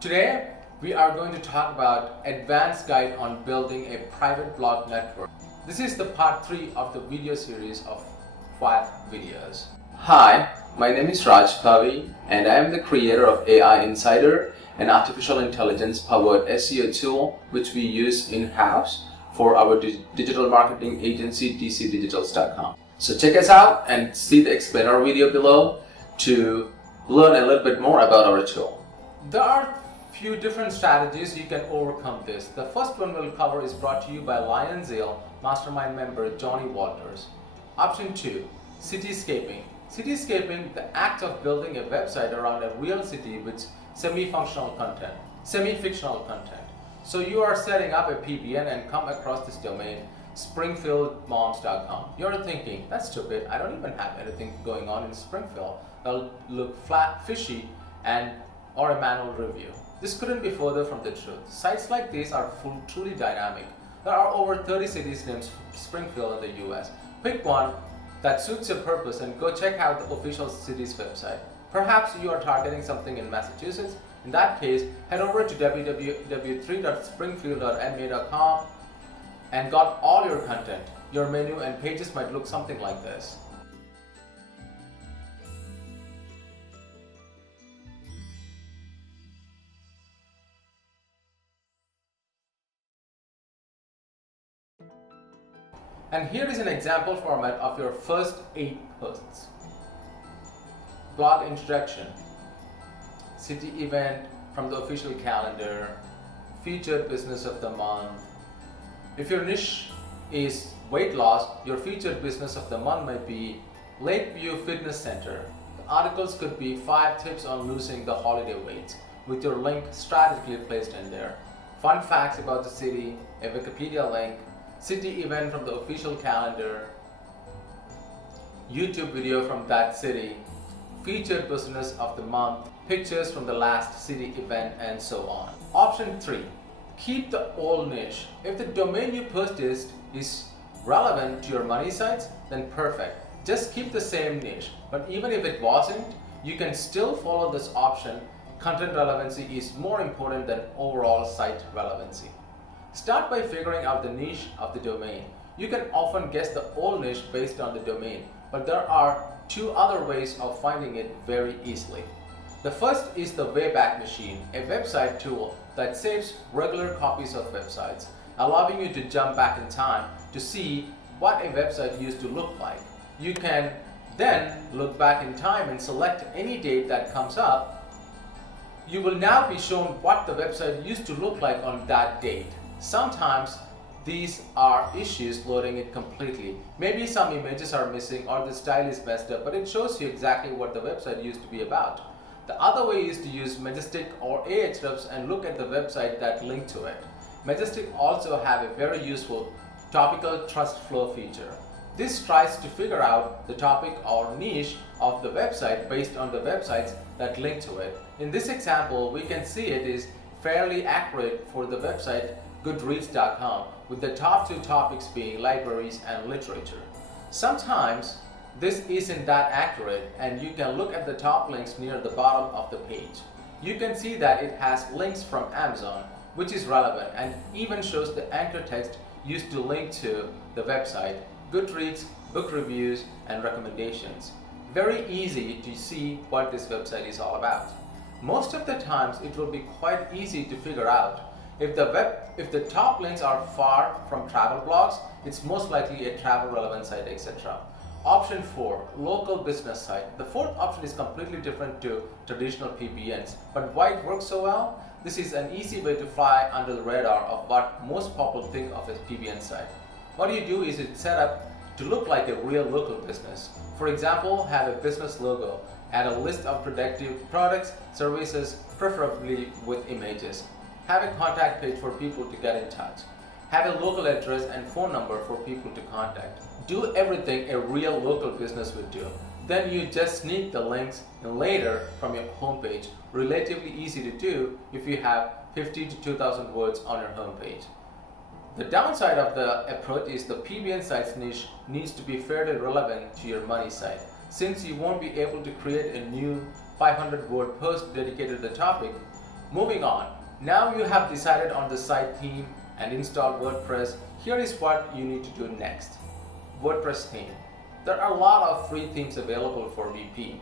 Today, we are going to talk about advanced guide on building a private blog network. This is the part 3 of the video series of 5 videos. Hi, my name is Raj Pavi and I am the creator of AI Insider, an artificial intelligence powered SEO tool which we use in-house for our digital marketing agency dcdigitals.com. So check us out and see the explainer video below to learn a little bit more about our tool. There are few different strategies you can overcome this. The first one we'll cover is brought to you by Lion Zeal Mastermind member Johnny Walters. Option 2, Cityscaping. Cityscaping, the act of building a website around a real city with semi-fictional content. So you are setting up a PBN and come across this domain, springfieldmoms.com. You're thinking, that's stupid, I don't even have anything going on in Springfield. That'll look flat, fishy, or a manual review. This couldn't be further from the truth. Sites like these are truly dynamic. There are over 30 cities named Springfield in the US. Pick one that suits your purpose and go check out the official city's website. Perhaps you are targeting something in Massachusetts. In that case, head over to www.springfield.ma.com and got all your content. Your menu and pages might look something like this. And here is an example format of your first 8 posts. Blog introduction, city event from the official calendar, featured business of the month. If your niche is weight loss, your featured business of the month might be Lakeview Fitness Center. The articles could be 5 tips on losing the holiday weight, with your link strategically placed in there. Fun facts about the city, a Wikipedia link, city event from the official calendar, YouTube video from that city, featured business of the month, pictures from the last city event, and so on. Option 3, keep the old niche. If the domain you purchased is relevant to your money sites, then perfect. Just keep the same niche. But even if it wasn't, you can still follow this option. Content relevancy is more important than overall site relevancy. Start by figuring out the niche of the domain. You can often guess the old niche based on the domain, but there are 2 other ways of finding it very easily. The first is the Wayback Machine, a website tool that saves regular copies of websites, allowing you to jump back in time to see what a website used to look like. You can then look back in time and select any date that comes up. You will now be shown what the website used to look like on that date. Sometimes these are issues loading it completely. Maybe some images are missing or the style is messed up, but it shows you exactly what the website used to be about. The other way is to use Majestic or Ahrefs and look at the website that linked to it. Majestic also have a very useful topical trust flow feature. This tries to figure out the topic or niche of the website based on the websites that link to it. In this example, we can see it is fairly accurate for the website Goodreads.com, with the top 2 topics being libraries and literature. Sometimes this isn't that accurate, and you can look at the top links near the bottom of the page. You can see that it has links from Amazon, which is relevant, and even shows the anchor text used to link to the website, Goodreads, book reviews, and recommendations. Very easy to see what this website is all about. Most of the times it will be quite easy to figure out. If the top links are far from travel blogs, it's most likely a travel relevant site, etc. Option 4, local business site. The fourth option is completely different to traditional PBNs, but why it works so well? This is an easy way to fly under the radar of what most people think of as PBN site. What you do is it's set up to look like a real local business. For example, have a business logo, add a list of products, services, preferably with images. Have a contact page for people to get in touch. Have a local address and phone number for people to contact. Do everything a real local business would do. Then you just sneak the links in later from your homepage. Relatively easy to do if you have 50 to 2,000 words on your homepage. The downside of the approach is the PBN site's niche needs to be fairly relevant to your money site. Since you won't be able to create a new 500-word post dedicated to the topic, Moving on, now you have decided on the site theme and installed WordPress. Here is what you need to do next. WordPress theme. There are a lot of free themes available for WP.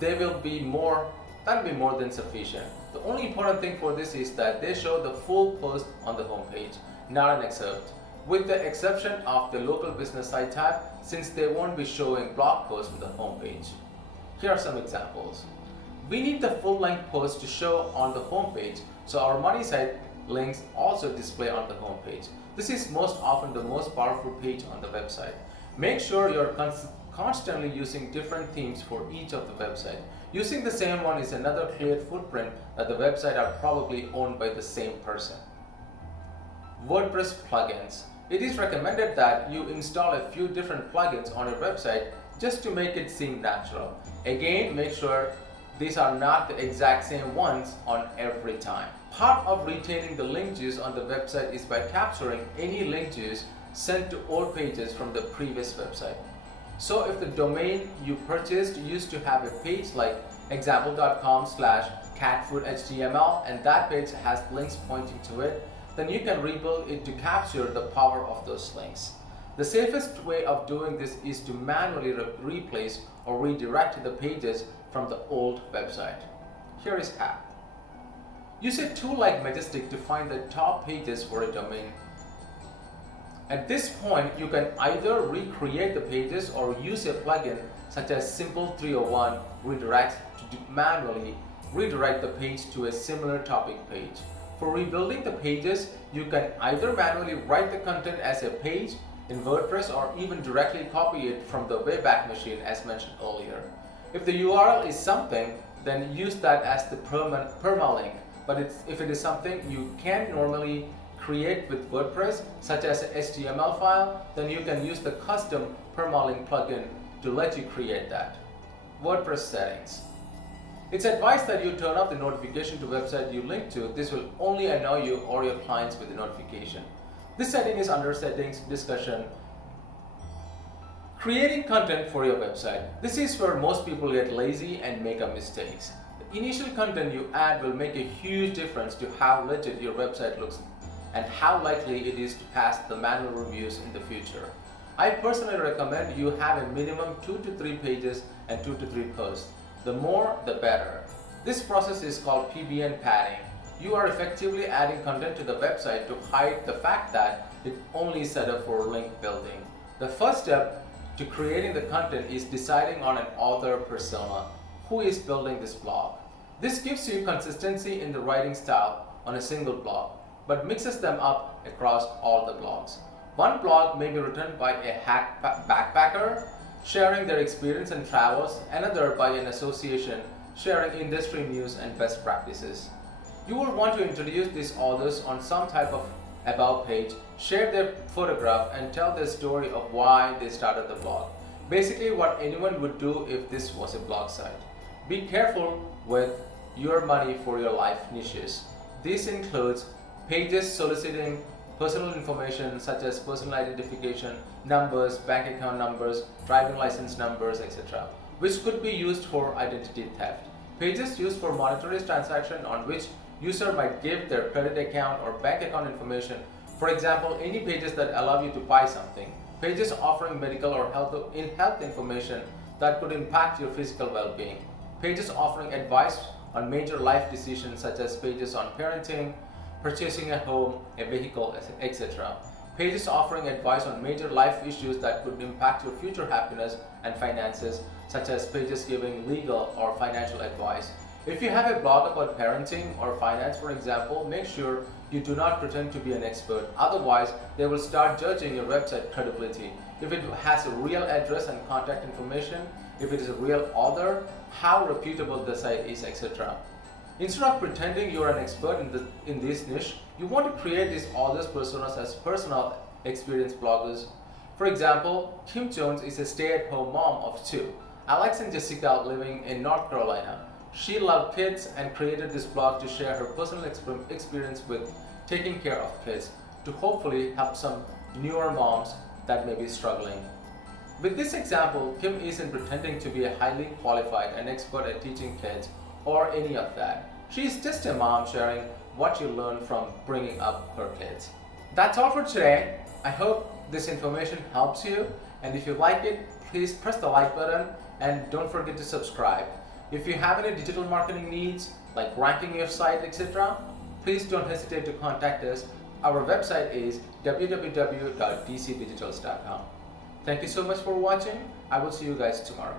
They will be more than sufficient. The only important thing for this is that they show the full post on the homepage, not an excerpt, with the exception of the local business site tab, since they won't be showing blog posts on the homepage. Here are some examples. We need the full-length post to show on the homepage, so our money site links also display on the homepage. This is most often the most powerful page on the website. Make sure you're constantly using different themes for each of the website. Using the same one is another clear footprint that the website are probably owned by the same person. WordPress plugins. It is recommended that you install a few different plugins on your website just to make it seem natural. Again, make sure these are not the exact same ones on every time. Part of retaining the link juice on the website is by capturing any link juice sent to old pages from the previous website. So if the domain you purchased used to have a page like example.com/catfoodhtml and that page has links pointing to it, then you can rebuild it to capture the power of those links. The safest way of doing this is to manually replace or redirect the pages from the old website. Here is how. Use a tool like Majestic to find the top pages for a domain. At this point, you can either recreate the pages or use a plugin such as Simple 301 Redirect to manually redirect the page to a similar topic page. For rebuilding the pages, you can either manually write the content as a page in WordPress or even directly copy it from the Wayback Machine as mentioned earlier. If the URL is something, then use that as the permalink. But if it is something you can normally create with WordPress, such as an HTML file, then you can use the custom permalink plugin to let you create that. WordPress settings. It's advised that you turn off the notification to website you link to. This will only annoy you or your clients with the notification. This setting is under settings discussion. Creating content for your website. This is where most people get lazy and make up mistakes. The initial content you add will make a huge difference to how legit your website looks and how likely it is to pass the manual reviews in the future. I personally recommend you have a minimum 2 to 3 pages and 2 to 3 posts. The more, the better. This process is called PBN padding. You are effectively adding content to the website to hide the fact that it only is set up for link building. The first step to creating the content is deciding on an author persona who is building this blog. This gives you consistency in the writing style on a single blog, but mixes them up across all the blogs. One blog may be written by a backpacker sharing their experience and travels, another by an association sharing industry news and best practices. You will want to introduce these authors on some type of about page, share their photograph and tell their story of why they started the blog. Basically what anyone would do if this was a blog site. Be careful with your money for your life niches. This includes pages soliciting personal information such as personal identification, numbers, bank account numbers, driving license numbers, etc., which could be used for identity theft. Pages used for monetary transaction on which user might give their credit account or bank account information. For example, any pages that allow you to buy something. Pages offering medical or health information that could impact your physical well-being. Pages offering advice on major life decisions such as pages on parenting, purchasing a home, a vehicle, etc. Pages offering advice on major life issues that could impact your future happiness and finances, such as pages giving legal or financial advice. If you have a blog about parenting or finance, for example, make sure you do not pretend to be an expert. Otherwise, they will start judging your website credibility. If it has a real address and contact information, if it is a real author, how reputable the site is, etc. Instead of pretending you're an expert in this niche, you want to create these authors' personas as personal experience bloggers. For example, Kim Jones is a stay-at-home mom of 2. Alex and Jessica living in North Carolina. She loved kids and created this blog to share her personal experience with taking care of kids, to hopefully help some newer moms that may be struggling. With this example, Kim isn't pretending to be a highly qualified and expert at teaching kids or any of that. She's just a mom sharing what you learned from bringing up her kids. That's all for today. I hope this information helps you, and if you like it, please press the like button and don't forget to subscribe. If you have any digital marketing needs like ranking your site, etc., please don't hesitate to contact us. Our website is www.dcdigitals.com. Thank you so much for watching. I will see you guys tomorrow.